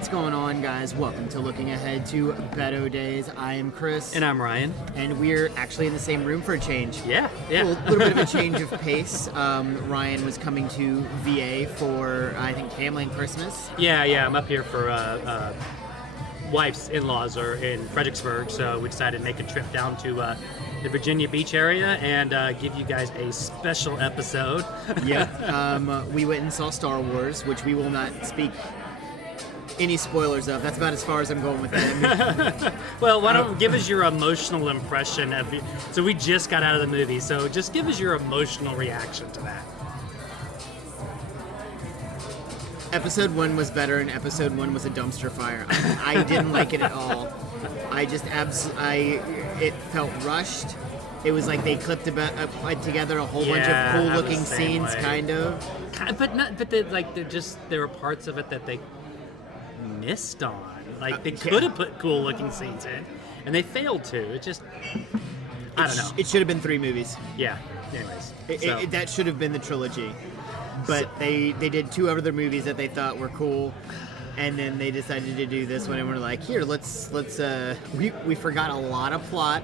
What's going on, guys? Welcome to Looking Ahead to Beto Days. I am Chris. And I'm Ryan. And we're actually in the same room for a change. Yeah. A little bit of a change of pace. Ryan was coming to VA for, I think, family and Christmas. Yeah. I'm up here for wife's in-laws are in Fredericksburg, so we decided to make a trip down to the Virginia Beach area and give you guys a special episode. We went and saw Star Wars, which we will not speak any spoilers of. That's about as far as I'm going with that. Well, why don't give us your emotional impression of it? So we just got out of the movie, so just give us your emotional reaction to that. Episode 1 was better, and Episode 1 was a dumpster fire. I didn't like it at all. I just it felt rushed. It was like they clipped together a whole bunch of cool-looking scenes, kind of. There were parts of it that they missed on. Like they could have put cool-looking scenes in, and they failed to. I don't know. It should have been 3 movies. Yeah. Anyways, that should have been the trilogy. But they did 2 other movies that they thought were cool, and then they decided to do this one, and we're like, here, let's we forgot a lot of plot.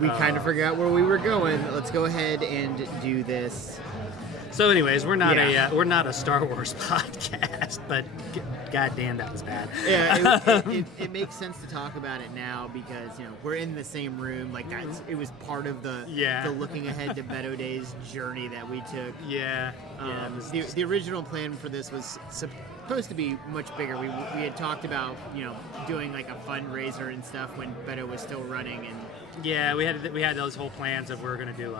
We kind of forgot where we were going. Let's go ahead and do this. So, anyways, we're not a Star Wars podcast, but goddamn, that was bad. Yeah, it makes sense to talk about it now because we're in the same room. Like it was part of the Looking Ahead to Beto Days journey that we took. The original plan for this was supposed to be much bigger. We had talked about doing like a fundraiser and stuff when Beto was still running, and we had those whole plans of we're gonna do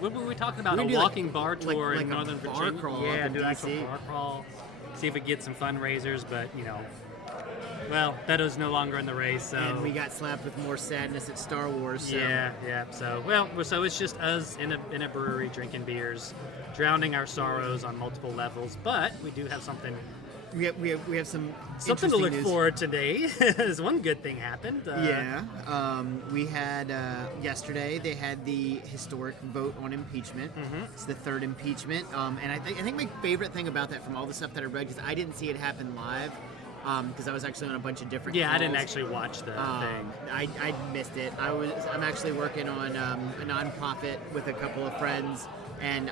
what were we talking about? A walking bar tour in Northern Virginia. Bar crawl do an actual bar crawl. See if we get some fundraisers, but Beto's no longer in the race, so. And we got slapped with more sadness at Star Wars. So. Yeah. So it's just us in a brewery drinking beers, drowning our sorrows on multiple levels. But we do have something. We have something to look news. forward today. There's one good thing happened. We had yesterday. They had the historic vote on impeachment. Mm-hmm. It's the 3rd impeachment, and I think my favorite thing about that, from all the stuff that I read, because I didn't see it happen live, because I was actually on a bunch of different. Yeah, calls. I didn't actually watch the thing. I missed it. I'm actually working on a nonprofit with a couple of friends. And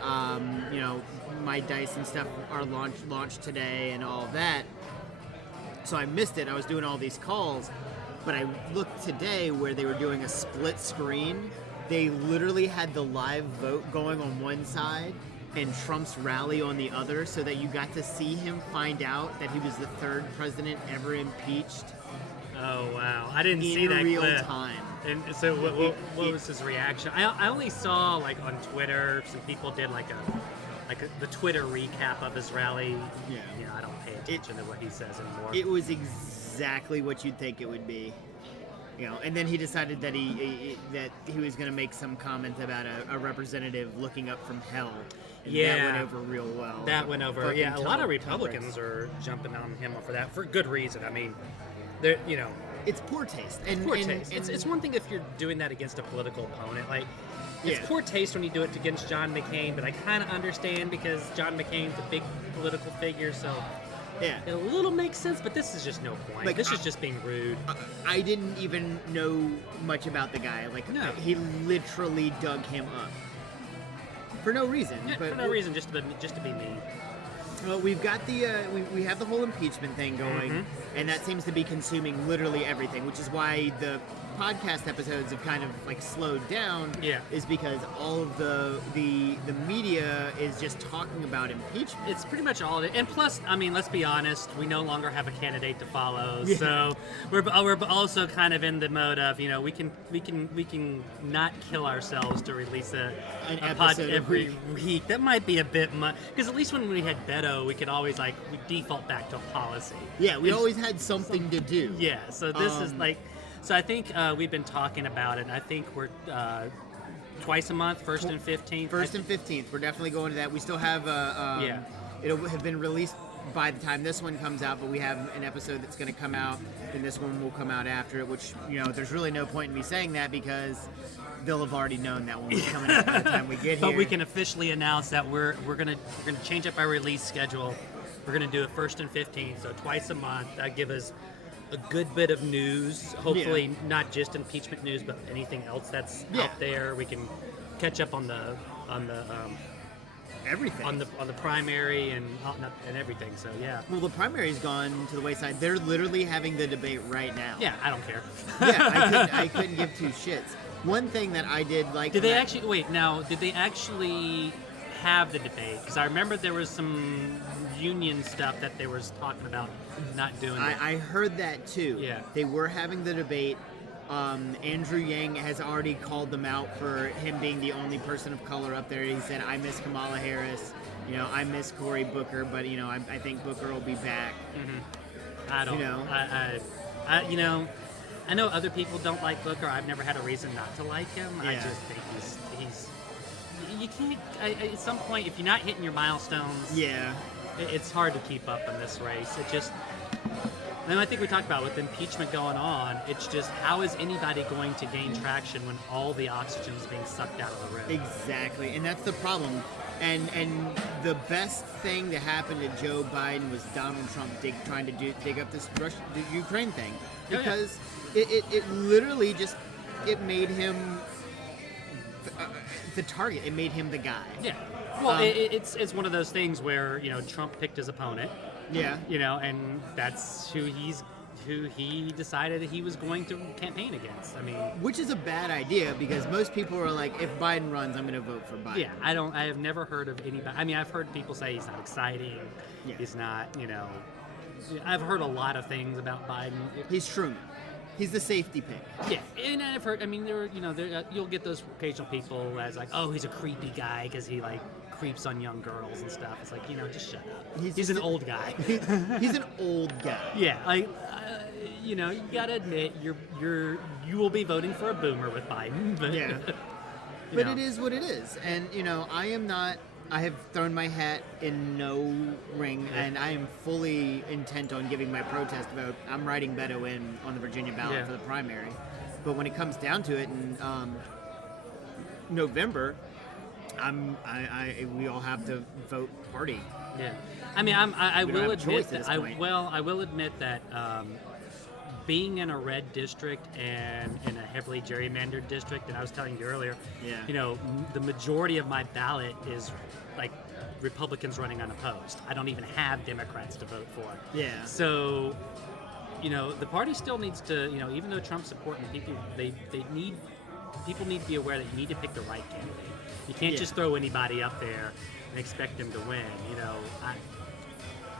my dice and stuff are launched today and all of that. So I missed it. I was doing all these calls, but I looked today where they were doing a split screen. They literally had the live vote going on one side and Trump's rally on the other, so that you got to see him find out that he was the 3rd president ever impeached. Oh wow! I didn't see that in real clip. time. And so, what was his reaction? I only saw on Twitter some people did the Twitter recap of his rally. Yeah. I don't pay attention to what he says anymore. It was exactly what you'd think it would be. And then he decided that he was going to make some comment about a representative looking up from hell. And that went over real well. That went over. Yeah, a lot of Republicans are jumping on him for that for good reason. I mean, it's poor taste. It's one thing if you're doing that against a political opponent. It's poor taste when you do it against John McCain, but I kind of understand because John McCain's a big political figure, so it a little makes sense, but this is just no point. This is just being rude. I didn't even know much about the guy. No. He literally dug him up. For no reason. Yeah, for no reason, just to be mean. Well, we've got we have the whole impeachment thing going, and that seems to be consuming literally everything, which is why the podcast episodes have kind of slowed down. Yeah, is because all of the media is just talking about impeachment. It's pretty much all of it, and plus, I mean, let's be honest, we no longer have a candidate to follow, so we're also kind of in the mode of we can not kill ourselves to release an episode every week. That might be a bit much, because at least when we had Beto, we could always we default back to a policy. Yeah, we always had something to do. Yeah, so this is so I think we've been talking about it, and I think we're twice a month, 1st and 15th. 1st and 15th. We're definitely going to that. We still have it'll have been released by the time this one comes out, but we have an episode that's going to come out, and this one will come out after it, which, there's really no point in me saying that because they'll have already known that one was coming out by the time we get here. But we can officially announce that we're gonna change up our release schedule We're going to do it first and 15th, so twice a month. That give us a good bit of news. Hopefully, not just impeachment news, but anything else that's out there. We can catch up on the everything on the primary and everything. So yeah. Well, the primary's gone to the wayside. They're literally having the debate right now. Yeah, I don't care. I couldn't give two shits. One thing that I did like. Did they actually Did they actually have the debate? Because I remember there was some union stuff that they were talking about not doing. I heard that too. Yeah. They were having the debate. Andrew Yang has already called them out for him being the only person of color up there. He said, "I miss Kamala Harris. You know, I miss Cory Booker, but you know, I think Booker will be back." Mm-hmm. I don't. You know, I know other people don't like Booker. I've never had a reason not to like him. Yeah. I just think he's. You can't. At some point, if you're not hitting your milestones, it's hard to keep up in this race. It just. And I think we talked about with impeachment going on, it's just how is anybody going to gain traction when all the oxygen is being sucked out of the room? Exactly, and that's the problem. And the best thing that happened to Joe Biden was Donald Trump trying to dig up this the Ukraine thing, because it literally just made him the target. It made him the guy. Yeah. Well, it's one of those things where Trump picked his opponent. Yeah. And that's who he decided he was going to campaign against. I mean, which is a bad idea because most people are like, if Biden runs, I'm going to vote for Biden. Yeah, I have never heard of anybody. I mean, I've heard people say he's not exciting. Yeah. He's not, I've heard a lot of things about Biden. He's Truman. He's the safety pick. Yeah, and I've heard. I mean, you'll get those occasional people as like, oh, he's a creepy guy because he like creeps on young girls and stuff. It's like, just shut up. He's an old guy. He's an old guy. Yeah, like you gotta admit you will be voting for a boomer with Biden. But, yeah. But it is what it is, and I am not. I have thrown my hat in no ring, and I am fully intent on giving my protest vote. I'm writing Beto in on the Virginia ballot for the primary. But when it comes down to it in November, we all have to vote party. Yeah, I mean, I will admit that being in a red district and in a heavily gerrymandered district, and I was telling you earlier, the majority of my ballot is like Republicans running unopposed. I don't even have Democrats to vote for. Yeah. So, the party still needs to, even though Trump's supporting people, people need to be aware that you need to pick the right candidate. You can't just throw anybody up there and expect them to win.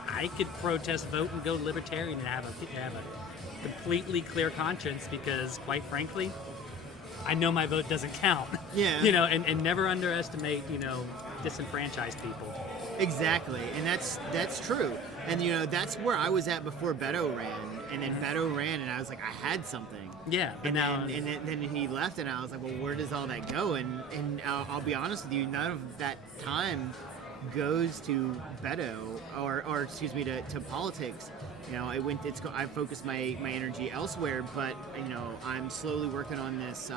I could protest vote and go libertarian and have a completely clear conscience because, quite frankly, I know my vote doesn't count. Yeah. And never underestimate, disenfranchised people. Exactly, and that's true. And that's where I was at before Beto ran, and then Beto ran, and I was like, I had something. Yeah, and then he left, and I was like, well, where does all that go? And I'll be honest with you, none of that time goes to Beto or excuse me to politics. I focused my energy elsewhere, but I'm slowly working on this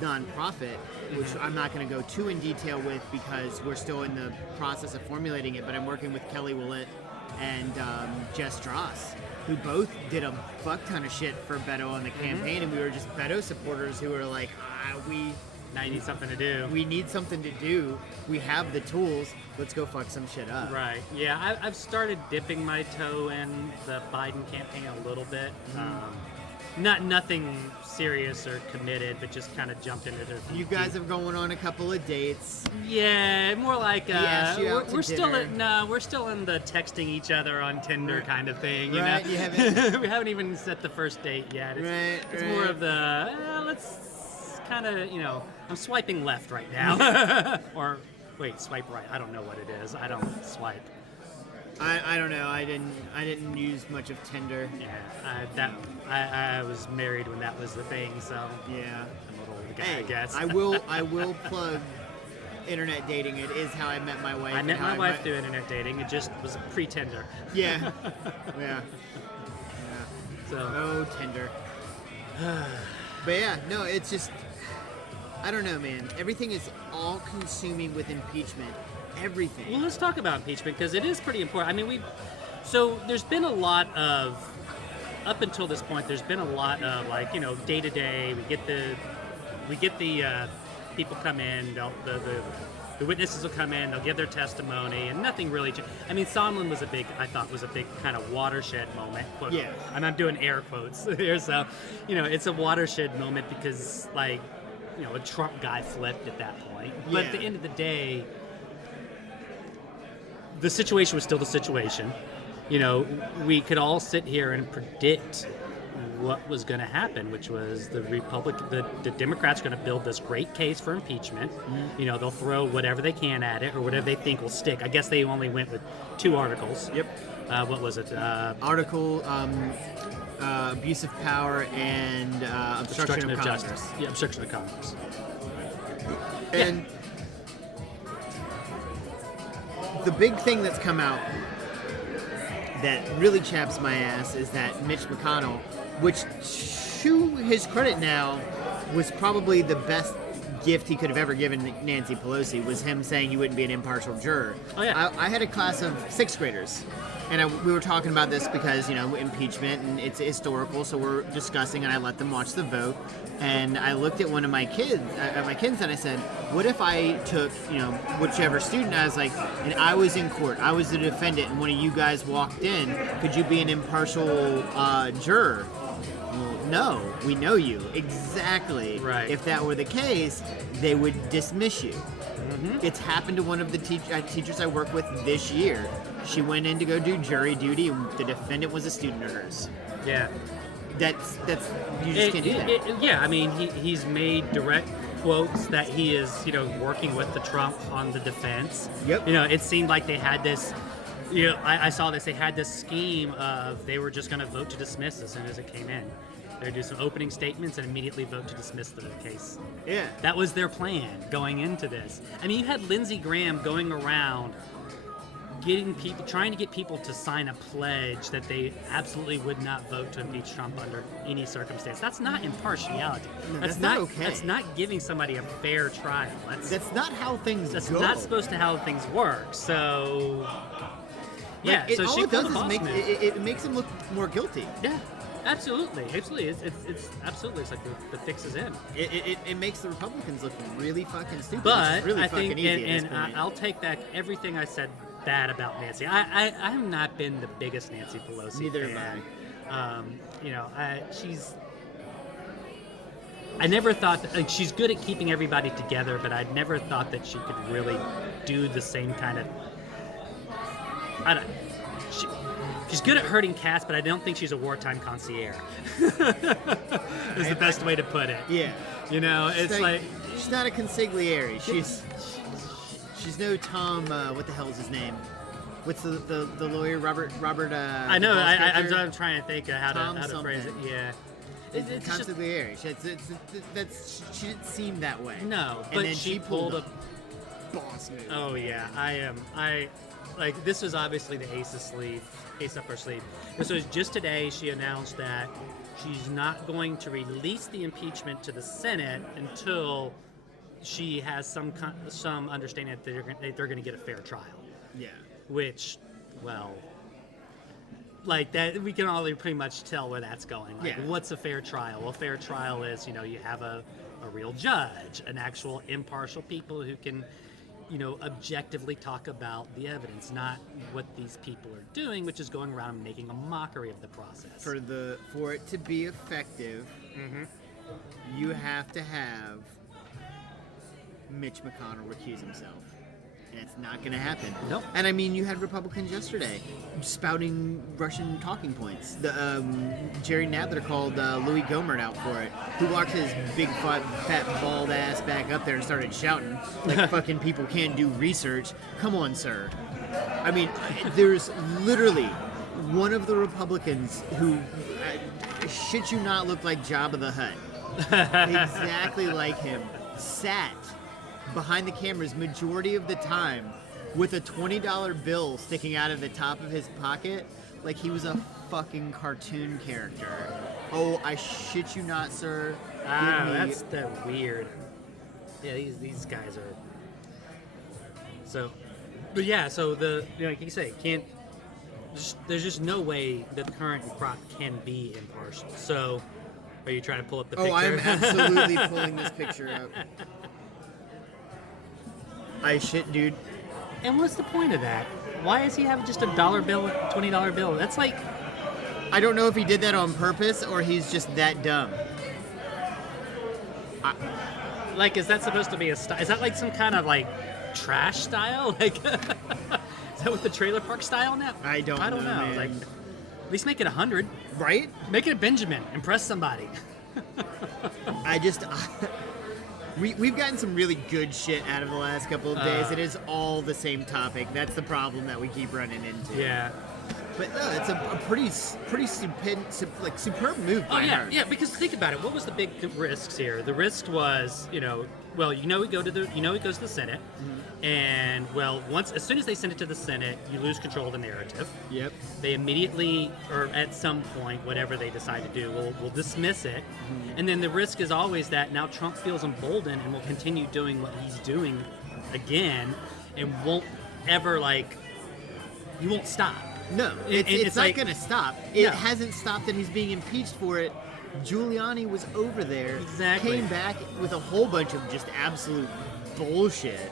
nonprofit, which I'm not going to go too in detail with because we're still in the process of formulating it, but I'm working with Kelly Willett and Jess Dross, who both did a fuck ton of shit for Beto on the campaign, and we were just Beto supporters who were like, now you need something to do. We need something to do. We have the tools. Let's go fuck some shit up. Right. Yeah, I've started dipping my toe in the Biden campaign a little bit. Nothing serious or committed, but just kind of jumped into it. You guys are going on a couple of dates. Yeah, more like we're still in the texting each other on Tinder kind of thing. You right. know, You haven't. we haven't even set the first date yet. It's more of the let's kind of I'm swiping left right now, or wait, swipe right. I don't know what it is. I don't swipe. I don't know. I didn't use much of Tinder. Yeah, I was married when that was the thing, so yeah, I'm a little old guy, I guess. I will plug internet dating. It is how I met my wife. I met my wife through internet dating. It just was a pre-Tinder. Yeah, yeah. So oh, Tinder. But yeah, no, it's just I don't know, man. Everything is all consuming with impeachment. everything. Well, let's talk about impeachment because it is pretty important. I mean, so there's been a lot of, up until this point, there's been a lot of like, day to day. We get the people come in. The witnesses will come in. They'll give their testimony, and nothing really. I mean, Sondland was a big kind of watershed moment. Quote, Yeah. and I'm doing air quotes here, so it's a watershed moment because a Trump guy flipped at that point. But Yeah. at the end of the day, the situation was still the situation. We could all sit here and predict what was going to happen, which was the Democrats are going to build this great case for impeachment. Mm-hmm. They'll throw whatever they can at it or whatever they think will stick. I guess they only went with 2 articles. Yep. What was it? Article, abuse of power and obstruction of Congress. Justice. Yeah, obstruction of Congress. And the big thing that's come out that really chaps my ass is that Mitch McConnell, which to his credit now was probably the best gift he could have ever given Nancy Pelosi, was him saying he wouldn't be an impartial juror. Oh, yeah. I had a class of 6th graders, and we were talking about this because, impeachment, and it's historical, so we're discussing, and I let them watch the vote, and I looked at one of my kids, and I said, what if I took, whichever student, I was like, and I was in court, I was the defendant, and one of you guys walked in, could you be an impartial juror? Well, no, we know you. Exactly. Right. If that were the case, they would dismiss you. Mm-hmm. It's happened to one of the teachers I work with this year. She went in to go do jury duty, and the defendant was a student of hers. Yeah. That's you just can't do that. Yeah, I mean, he's made direct quotes that he is, working with the Trump on the defense. Yep. It seemed like they had this. I saw this. They had this scheme of they were just going to vote to dismiss as soon as it came in. They'd do some opening statements and immediately vote to dismiss the case. Yeah. That was their plan going into this. I mean, you had Lindsey Graham going around trying to get people to sign a pledge that they absolutely would not vote to impeach Trump under any circumstance. That's not impartiality. No, that's not okay. That's not giving somebody a fair trial. That's not how things That's go. not supposed to how things work. So, yeah. Like, so all she it does pulled a boss is move. it makes him look more guilty. Yeah. Absolutely. It's absolutely. It's like the fix is in. It makes the Republicans look really fucking stupid. But really I fucking think, easy and I'll take back everything I said bad about Nancy. I have not been the biggest Nancy Pelosi Neither fan. have I. I never thought that, she's good at keeping everybody together, but I'd never thought that she could really do the same kind of. She's good at hurting cats, but I don't think she's a wartime concierge. Is the best way to put it. Yeah. It's like she's not a consigliere. She's no Tom. What the hell is his name? What's the lawyer? Robert. I know. I'm trying to think of how to phrase it. Yeah. It's consigliere. She didn't seem that way. No, and but then she pulled a boss move. Oh yeah, this was obviously the ace up her sleeve. This was just today. She announced that she's not going to release the impeachment to the Senate until she has some understanding that they're going to get a fair trial. Yeah. Which, well, like that, we can all pretty much tell where that's going. Like, what's a fair trial? Well, fair trial is, you have a real judge, an actual impartial people who can, objectively talk about the evidence, not what these people are doing, which is going around making a mockery of the process. For it to be effective, you have to have Mitch McConnell recuse himself. And it's not going to happen. Nope. And I mean, you had Republicans yesterday spouting Russian talking points. Jerry Nadler called Louis Gohmert out for it, who walked his big fat bald ass back up there and started shouting like fucking people can't do research. Come on, sir. I mean, there's literally one of the Republicans who, shit you not, looked like Jabba the Hutt. Exactly like him. Sat behind the cameras majority of the time with a $20 bill sticking out of the top of his pocket like he was a fucking cartoon character. Oh, I shit you not, sir. That's weird. Yeah, these guys are. So, But yeah, so like you say, there's just no way that the current crop can be impartial. So, are you trying to pull up the picture? Oh, I'm absolutely pulling this picture up. Dude. And what's the point of that? Why does he have just a $1 bill, $20 bill? That's like, I don't know if he did that on purpose or he's just that dumb. like, is that supposed to be a style? Is that like some kind of like trash style? Like, is that what the trailer park style now? I don't know. Man. Like, at least make it 100, right? Make it a Benjamin. Impress somebody. We've gotten some really good shit out of the last couple of days. It is all the same topic. That's the problem that we keep running into. Yeah. But no, it's a pretty superb move by her. Yeah. Because think about it. What was the big risks here? The risk was, he goes to the Senate, and as soon as they send it to the Senate, you lose control of the narrative. Yep. They immediately, or at some point, whatever they decide to do, will dismiss it, and then the risk is always that now Trump feels emboldened and will continue doing what he's doing again, and won't ever he won't stop. No, it's not like, going to stop. It hasn't stopped, and he's being impeached for it. Giuliani was over there, came back with a whole bunch of just absolute bullshit.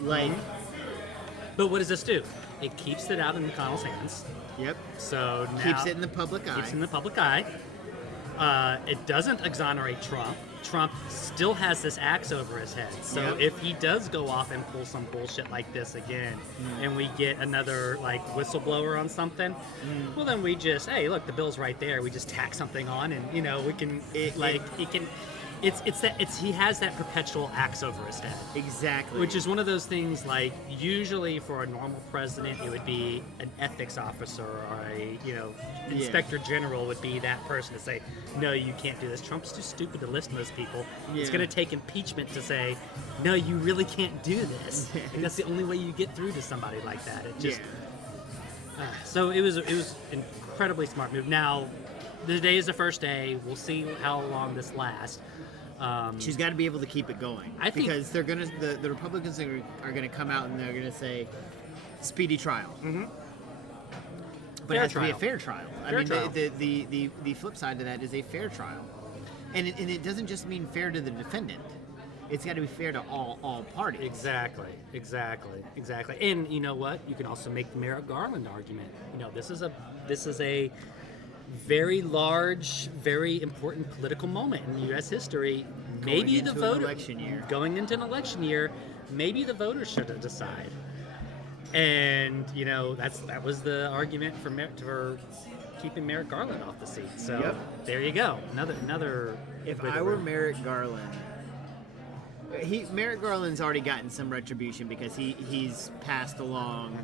But what does this do? It keeps it out in McConnell's hands. Yep. So now keeps it in the public eye. Keeps it in the public eye. It doesn't exonerate Trump. Trump still has this axe over his head. So if he does go off and pull some bullshit like this again, and we get another whistleblower on something, well then we just, hey, look, the bill's right there. We just tack something on, and we can he has that perpetual axe over his head. Exactly. Which is one of those things, usually for a normal president, it would be an ethics officer or a, inspector general would be that person to say, no, you can't do this. Trump's too stupid to listen to those people. Yeah. It's going to take impeachment to say, no, you really can't do this. And that's the only way you get through to somebody like that. It just, so it was incredibly smart move. Now, today is the first day. We'll see how long this lasts. She's got to be able to keep it going. Because they're gonna the Republicans are gonna come out and they're gonna say speedy trial. But it has to be a fair trial. The flip side to that is a fair trial, and it doesn't just mean fair to the defendant. It's got to be fair to all parties. Exactly. And you know what? You can also make the Merrick Garland argument. This is a very large, very important political moment in U.S. history. Maybe the voter going into an election year, maybe the voters should decide. And that was the argument for keeping Merrick Garland off the seat. So there you go. Another. If I were Merrick Garland, Merrick Garland's already gotten some retribution because he's passed along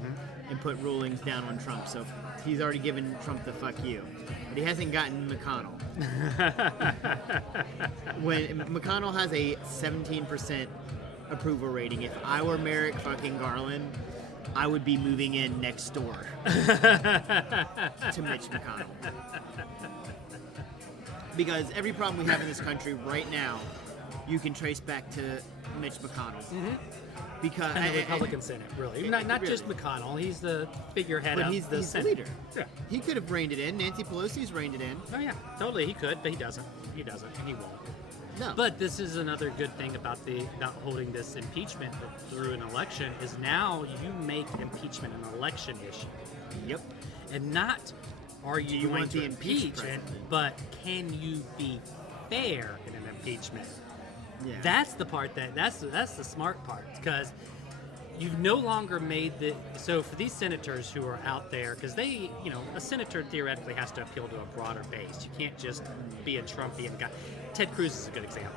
and put rulings down on Trump. So he's already given Trump the fuck you. But he hasn't gotten McConnell. When McConnell has a 17% approval rating, if I were Merrick fucking Garland, I would be moving in next door to Mitch McConnell. Because every problem we have in this country right now, you can trace back to Mitch McConnell. Because and the Republican Senate, really. Not just McConnell. He's the figurehead of the Senate. Leader. Yeah. He could have reined it in. Nancy Pelosi's reined it in. Oh, yeah. Totally. He could, but he doesn't. And he won't. No. But this is another good thing about holding this impeachment through an election is now you make impeachment an election issue. Yep. And not are you going to impeach it, but can you be fair in an impeachment? Yeah. That's the part that's the smart part, because you've no longer made so for these senators who are out there, because they, a senator theoretically has to appeal to a broader base. You can't just be a Trumpian guy. Ted Cruz is a good example.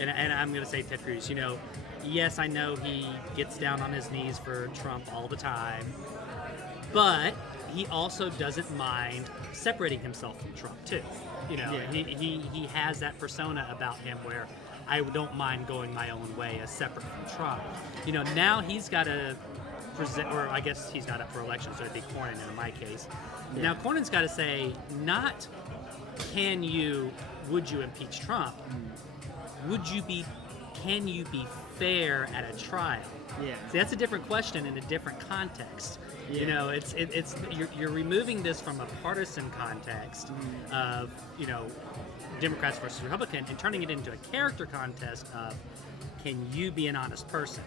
And I'm going to say Ted Cruz, yes, I know he gets down on his knees for Trump all the time, but he also doesn't mind separating himself from Trump too. He has that persona about him where I don't mind going my own way as separate from Trump. Now he's got to present, or I guess he's not up for election, so it'd be Cornyn in my case. Yeah. Now Cornyn's got to say, not would you impeach Trump? Would you be can you be fair at a trial? Yeah. See, that's a different question in a different context. Yeah. You know, you're removing this from a partisan context of, you know, Democrats versus Republican, and turning it into a character contest of, can you be an honest person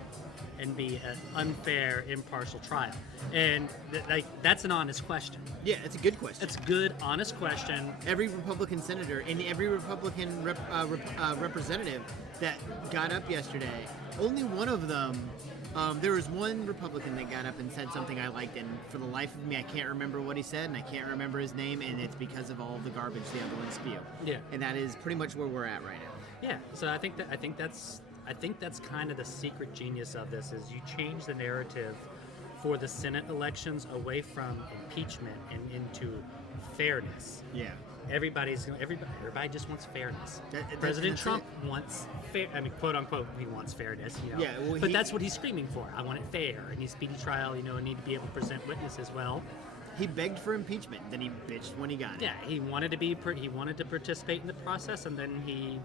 and be an unfair, impartial trial? And that's an honest question. Yeah, it's a good question. It's a good, honest question. Every Republican senator and every Republican representative that got up yesterday, only one of them, there was one Republican that got up and said something I liked, and for the life of me, I can't remember what he said, and I can't remember his name, and it's because of all the garbage the other ones spew. Yeah. And that is pretty much where we're at right now. Yeah. So I think that's kind of the secret genius of this, is you change the narrative for the Senate elections away from impeachment and into fairness. Yeah. Everybody just wants fairness. President Trump wants fair. I mean, quote unquote, he wants fairness. You know. Yeah, well, but that's what he's screaming for. I want it fair. I need speedy trial. You know, I need to be able to present witnesses well. He begged for impeachment, then he bitched when he got it. Yeah, he wanted to participate in the process, and then he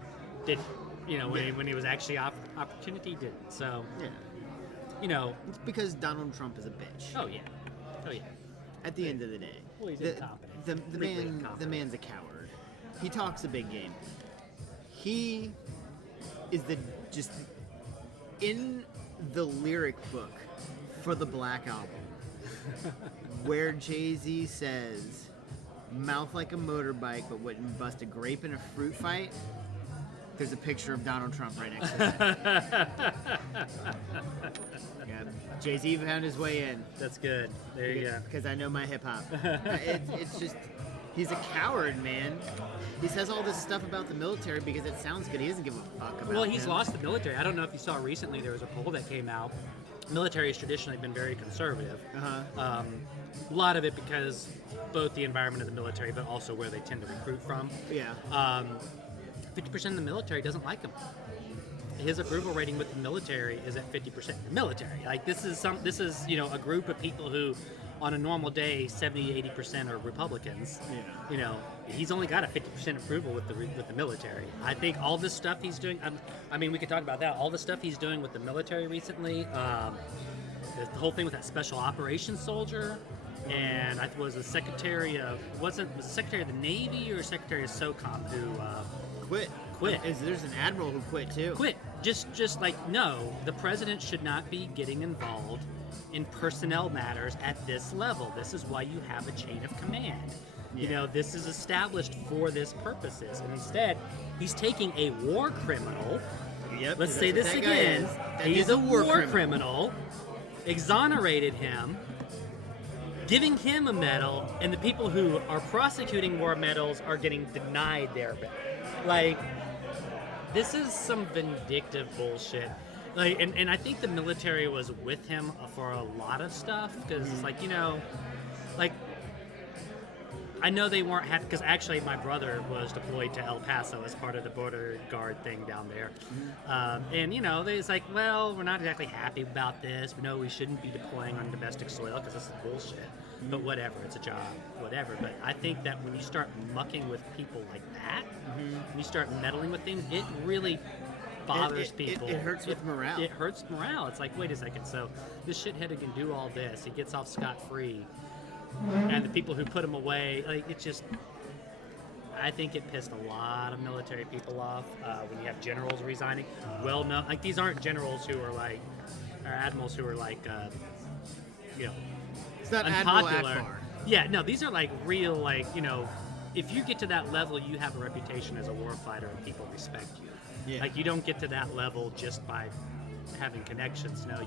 didn't. You know, when he was actually opportunity, he didn't. So, Yeah. you know, It's because Donald Trump is a bitch. oh yeah. At the end of the day. Well, he's the incompetent. the man's a coward. He talks a big game. He is in the lyric book for the Black Album, where Jay-Z says, "Mouth like a motorbike, but wouldn't bust a grape in a fruit fight." There's a picture of Donald Trump right next to it. Yeah, Jay-Z found his way in. That's good. There you go. Because I know my hip hop. It's just, he's a coward, man. He says all this stuff about the military because it sounds good. He doesn't give a fuck about Well, he's them. lost the military. I don't know if you saw recently, there was a poll that came out. Military has traditionally been very conservative. Uh-huh. A lot of it because both the environment of the military, but also where they tend to recruit from. Yeah. 50% of the military doesn't like him. His approval rating with the military is at 50%. The military, like this is you know, a group of people who, on a normal day, 70-80% are Republicans. Yeah. You know, he's only got a 50% approval with the military. I think all this stuff he's doing. I mean, we could talk about that. All the stuff he's doing with the military recently. The whole thing with that special operations soldier. And I was the Secretary of was it Secretary of the Navy or Secretary of SOCOM who Quit. There's an admiral who quit too. quit. Just like, no, the president should not be getting involved in personnel matters at this level. This is why you have a chain of command. You know, this is established for this purposes. And instead, he's taking a war criminal. Yep. Let's that's say what this that guy again. is. That He's is a war criminal, exonerated him, giving him a medal, and the people who are prosecuting war medals are getting denied their medal. Like, this is some vindictive bullshit. Like, and I think the military was with him for a lot of stuff, because it's like, you know, like, I know they weren't happy, because actually my brother was deployed to El Paso as part of the border guard thing down there. And, you know, it's like, well, we're not exactly happy about this. We know we shouldn't be deploying on domestic soil because this is bullshit. But whatever, it's a job, whatever. But I think that when you start mucking with people like that, when you start meddling with things, it really bothers people. It hurts with morale. It hurts morale. It's like, wait a second, so this shithead can do all this. He gets off scot-free. And the people who put him away, like, it's just, I think it pissed a lot of military people off when you have generals resigning. Well, no, like, these aren't generals who are like, or admirals who are like, you know, It's not unpopular. Admiral Akbar. Yeah, no, these are like real, like, you know, if you get to that level, you have a reputation as a warfighter and people respect you. Yeah. Like, you don't get to that level just by having connections. No,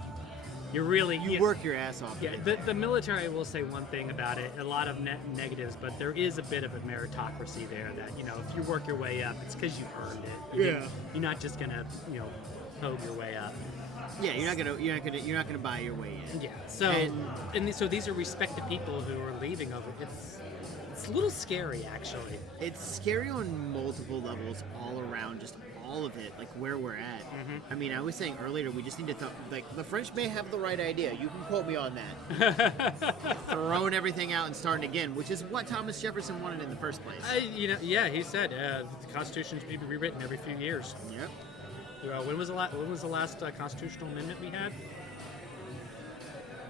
you're really... You work your ass off. Yeah, the military will say one thing about it, a lot of negatives, but there is a bit of a meritocracy there that, you know, if you work your way up, it's because you earned it. You're not just gonna, you know, poke your way up. Yeah, you're not gonna buy your way in. Yeah. So so these are respected people who are leaving over. It's a little scary, actually. It's scary on multiple levels all around, just all of it, like where we're at. I mean, I was saying earlier, we just need to like, the French may have the right idea. You can quote me on that. Throwing everything out and starting again, which is what Thomas Jefferson wanted in the first place. You know, yeah, he said the Constitution should be rewritten every few years. Yep. When was the last constitutional amendment we had?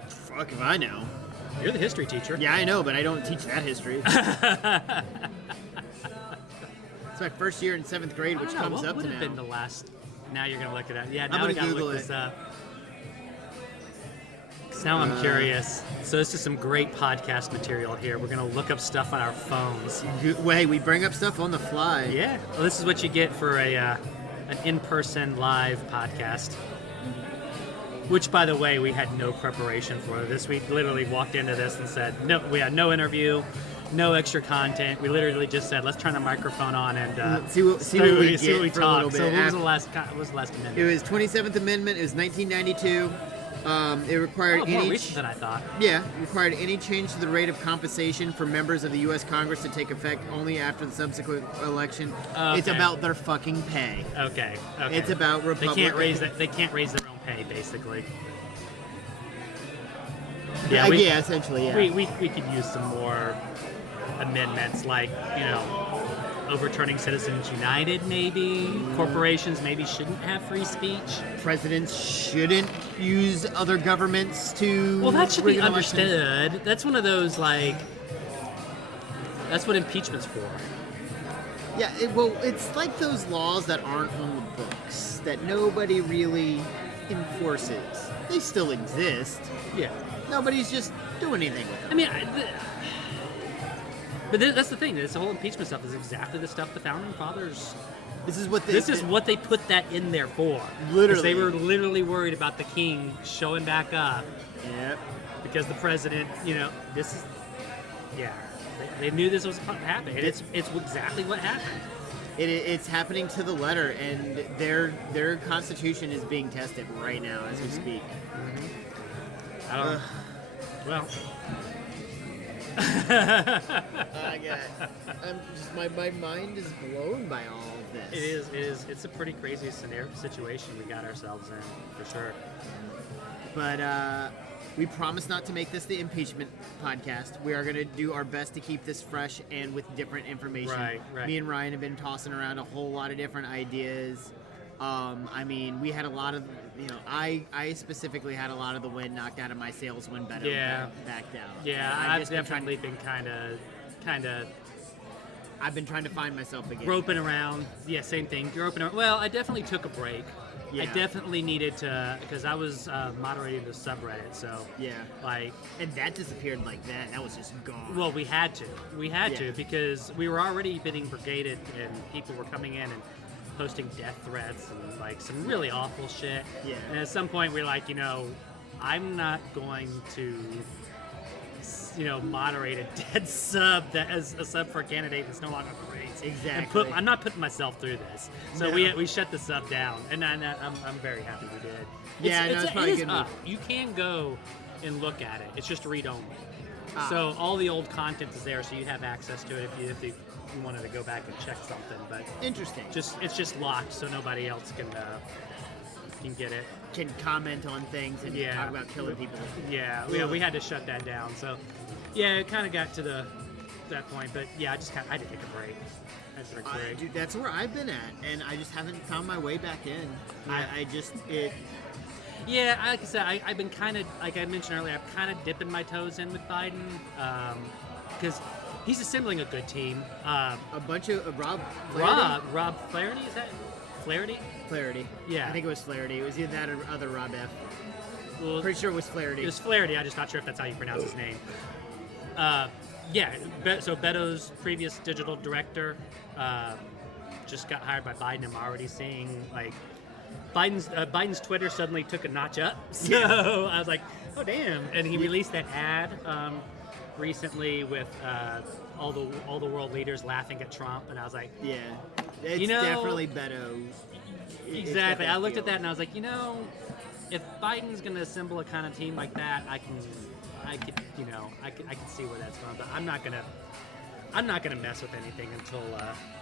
Fuck if I know. You're the history teacher. Yeah, I know, but I don't teach that history. It's my first year in 7th grade, which comes what up would to have now. been the last? Now you're gonna look it up. Yeah, I'm now gonna we gotta Google look it. this up. 'Cause now I'm curious. So this is some great podcast material here. We're gonna look up stuff on our phones. Hey, we bring up stuff on the fly. Yeah. Well, this is what you get for an in-person live podcast. Which, by the way, we had no preparation for this. We literally walked into this and said, no, we had no interview, no extra content. We literally just said, let's turn the microphone on and see what we see what we get for a little talk. bit. So what was the last amendment? It was 27th Amendment. It was 1992. It required more recent than I thought. Yeah, required any change to the rate of compensation for members of the U.S. Congress to take effect only after the subsequent election. Okay. It's about their fucking pay. Okay. It's about Republican. They can't raise their own pay, basically. Yeah, essentially, yeah. We could use some more amendments, like, overturning Citizens United, maybe. Corporations maybe shouldn't have free speech. Presidents shouldn't use other governments to. Well, that should rig be an election. understood. That's one of those, that's what impeachment's for. Yeah, it's like those laws that aren't on the books, that nobody really enforces. They still exist. Yeah. Nobody's just doing anything with them. I mean, but that's the thing. This whole impeachment stuff is exactly the stuff the founding fathers. This is what they put that in there for. Literally, 'Cause they were literally worried about the king showing back up. Yep. Because the president, this is. Yeah, they knew this was happening. It's exactly what happened. It's happening to the letter, and their constitution is being tested right now as we speak. Mm-hmm. I don't. Well. My mind is blown by all of this. It is. It's a pretty crazy situation we got ourselves in, for sure. But we promise not to make this the impeachment podcast. We are going to do our best to keep this fresh and with different information. Right. Me and Ryan have been tossing around a whole lot of different ideas. We had a lot of, I specifically had a lot of the wind knocked out of my sails when Beto backed out. Yeah, I've definitely been kind of. I've been trying to find myself again. Groping around. Yeah, same thing. Groping around. Well, I definitely took a break. Yeah. I definitely needed to, because I was moderating the subreddit, so. Yeah. And that disappeared like that. That was just gone. Well, we had to, because we were already being brigaded, and people were coming in and posting death threats and some really awful shit. Yeah. And at some point we were like, I'm not going to, moderate a dead sub that as a sub for a candidate that's no longer great. Exactly. I'm not putting myself through this. So we shut the sub down, and I'm very happy we did. It's probably a good move. You can go and look at it. It's just read only. So all the old content is there, so you have access to it if you wanted to go back and check something. But interesting. It's just locked, so nobody else can get it. Can comment on things and talk about killing people. Yeah, we had to shut that down. So yeah, it kind of got to that point. But yeah, I had to take a break. Dude, that's where I've been at, and I just haven't found my way back in. Yeah. Yeah, like I said, I've been kind of, like I mentioned earlier, I'm kind of dipping my toes in with Biden, because he's assembling a good team. A bunch of Rob Flaherty, is that Flaherty? Flaherty. Yeah. I think it was Flaherty. It was either that or other Rob F. Well, pretty sure it was Flaherty. It was Flaherty. I'm just not sure if that's how you pronounce his name. So Beto's previous digital director just got hired by Biden. I'm already seeing Biden's Twitter suddenly took a notch up. So I was like, oh damn! And he released that ad recently with all the world leaders laughing at Trump, and I was like, yeah, it's definitely Beto. Exactly. I looked at that and I was like, if Biden's going to assemble a kind of team like that, I could see where that's going. But I'm not gonna mess with anything until.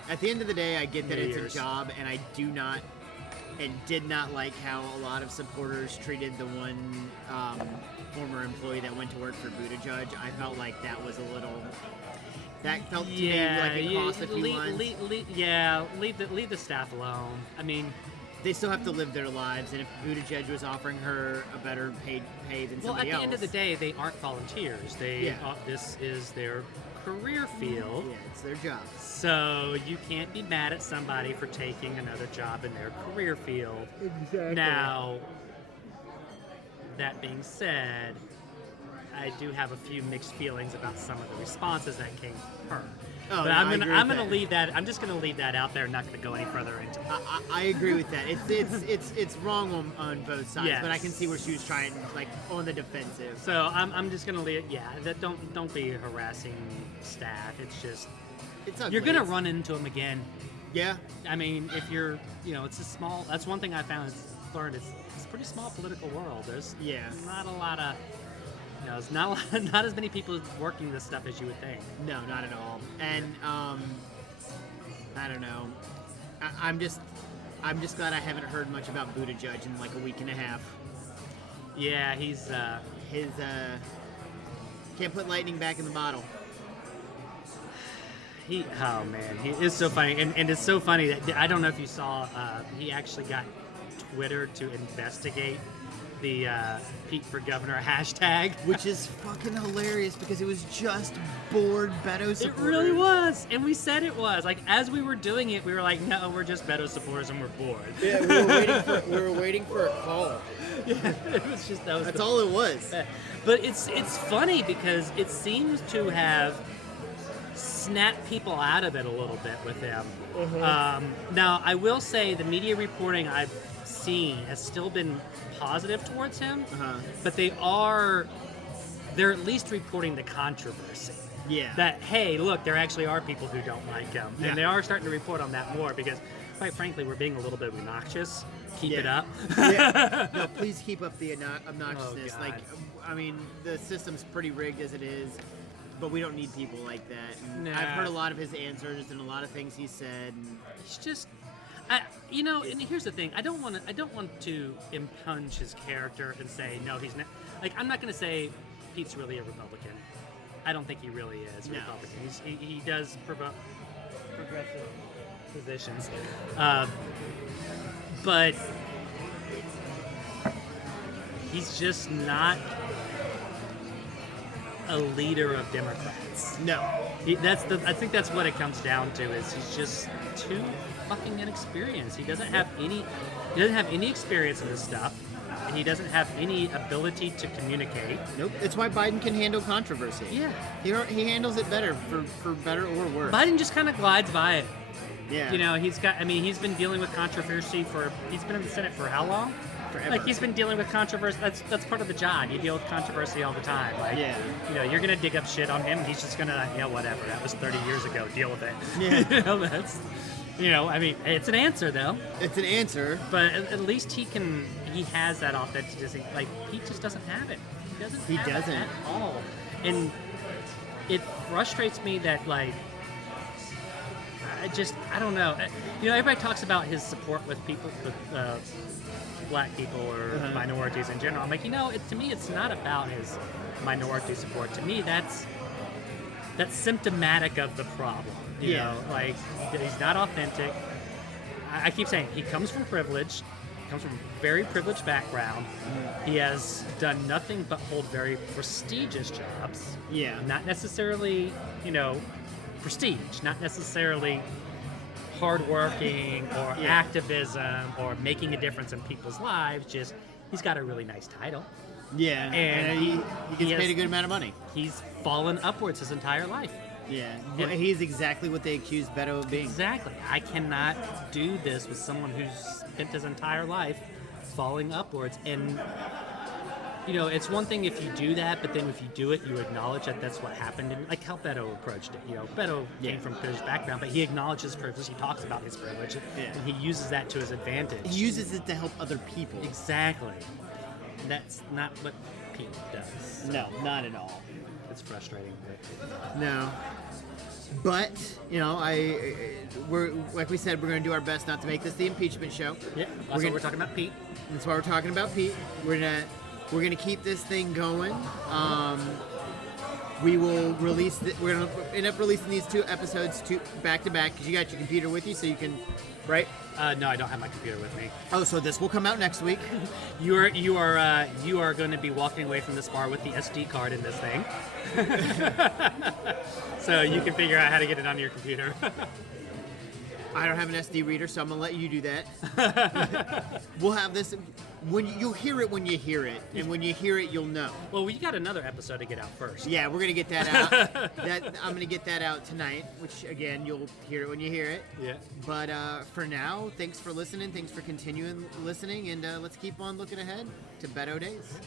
At the end of the day, I get that it's a job, and I do not and did not like how a lot of supporters treated the one former employee that went to work for Buttigieg. I felt like that was a little. That felt to me like it cost a few months. Leave the staff alone. I mean, they still have to live their lives, and if Buttigieg was offering her a better pay than Well, at somebody the else, end of the day, they aren't volunteers. This is their career field. yeah, it's their job. So you can't be mad at somebody for taking another job in their career field. Exactly. Now, that being said, I do have a few mixed feelings about some of the responses that came from her. Oh, But no, I'm I agree gonna with leave that. I'm just gonna leave that out there. Not gonna go any further into it. I agree with that. It's wrong on both sides, Yes. but I can see where she was trying, like, on the defensive. So I'm just gonna leave. Yeah, that don't be harassing staff. It's just It's ugly. you're gonna run into them again. Yeah. I mean, if you're, it's a small. That's one thing I found. Learned it's a pretty small political world. There's not a lot of. It's not not as many people working this stuff as you would think. No, not at all. And I don't know. I'm just glad I haven't heard much about Buttigieg in like a week and a half. Yeah, he's His can't put lightning back in the bottle. he is so funny, and it's so funny that I don't know if you saw. He actually got Twitter to investigate the Pete for Governor hashtag. Which is fucking hilarious because it was just bored Beto supporters. It really was, and we said it was. Like, as we were doing it, we were like, no, we're just Beto supporters and we're bored. Yeah, we were waiting for a call. Yeah, it was just That's all it was. But it's funny because it seems to have snapped people out of it a little bit with them. Now, I will say the media reporting I've seen has still been positive towards him, but they're at least reporting the controversy. Yeah. That, hey, look, there actually are people who don't like him. Yeah. And they are starting to report on that more because, quite frankly, we're being a little bit obnoxious. Keep it up. Yeah. No, please keep up the obnoxiousness. Oh, God. Like, I mean, the system's pretty rigged as it is, but we don't need people like that. And Nah. I've heard a lot of his answers and a lot of things he said. And He's just, and here's the thing. I don't want to impugn his character and say no, he's not. Like, I'm not going to say Pete's really a Republican. I don't think he really is a No. Republican. He does provoke progressive positions, but he's just not a leader of Democrats. no. I think that's what it comes down to. Is he's just too fucking inexperienced. He doesn't have any experience in this stuff, and he doesn't have any ability to communicate. Nope. It's why Biden can handle controversy. Yeah. He handles it better, for better or worse. Biden just kind of glides by it. Yeah. He's been dealing with controversy he's been in the Senate for how long? Forever. Like, he's been dealing with controversy. That's part of the job. You deal with controversy all the time. Like, Yeah. You're gonna dig up shit on him. He's just gonna, whatever. That was 30 years ago. Deal with it. Yeah. That's, it's an answer though. It's an answer. But at least he has that authenticity. Like, Pete just doesn't have it. He doesn't have it at all. And it frustrates me that, like, I don't know. Everybody talks about his support with people, with black people or minorities in general. I'm like, to me, it's not about his minority support. To me, that's symptomatic of the problem. You know, like, he's not authentic. I keep saying he comes from privilege. Comes from a very privileged background. He has done nothing but hold very prestigious jobs. Yeah. Not necessarily, prestige. Not necessarily hardworking or activism or making a difference in people's lives. Just, he's got a really nice title. Yeah. And he gets paid a good amount of money. He's fallen upwards his entire life. Yeah. Well, he's exactly what they accused Beto of being. Exactly. I cannot do this with someone who's spent his entire life falling upwards. And, it's one thing if you do that, but then if you do it, you acknowledge that that's what happened. And, like, how Beto approached it. Beto came from a privileged background, but he acknowledges privilege. He talks about his privilege. And he uses that to his advantage. He uses it to help other people. Exactly. And that's not what Pete does. No, not at all. It's frustrating. No. But, we're like we said, we're going to do our best not to make this the impeachment show. Yeah, that's what we're talking about, Pete. That's why we're talking about Pete. We're gonna keep this thing going. we will release. We're gonna end up releasing these 2 episodes back to back because you got your computer with you, so you can, right? No, I don't have my computer with me. Oh, so this will come out next week. You are going to be walking away from this bar with the SD card in this thing, so you can figure out how to get it onto your computer. I don't have an SD reader, so I'm gonna let you do that. We'll have this you'll hear it when you hear it, and when you hear it, you'll know. Well, we got another episode to get out first. Yeah, we're gonna get that out. I'm gonna get that out tonight, which again you'll hear it when you hear it. Yeah. But for now, thanks for listening. Thanks for continuing listening, and let's keep on looking ahead to Beto Days.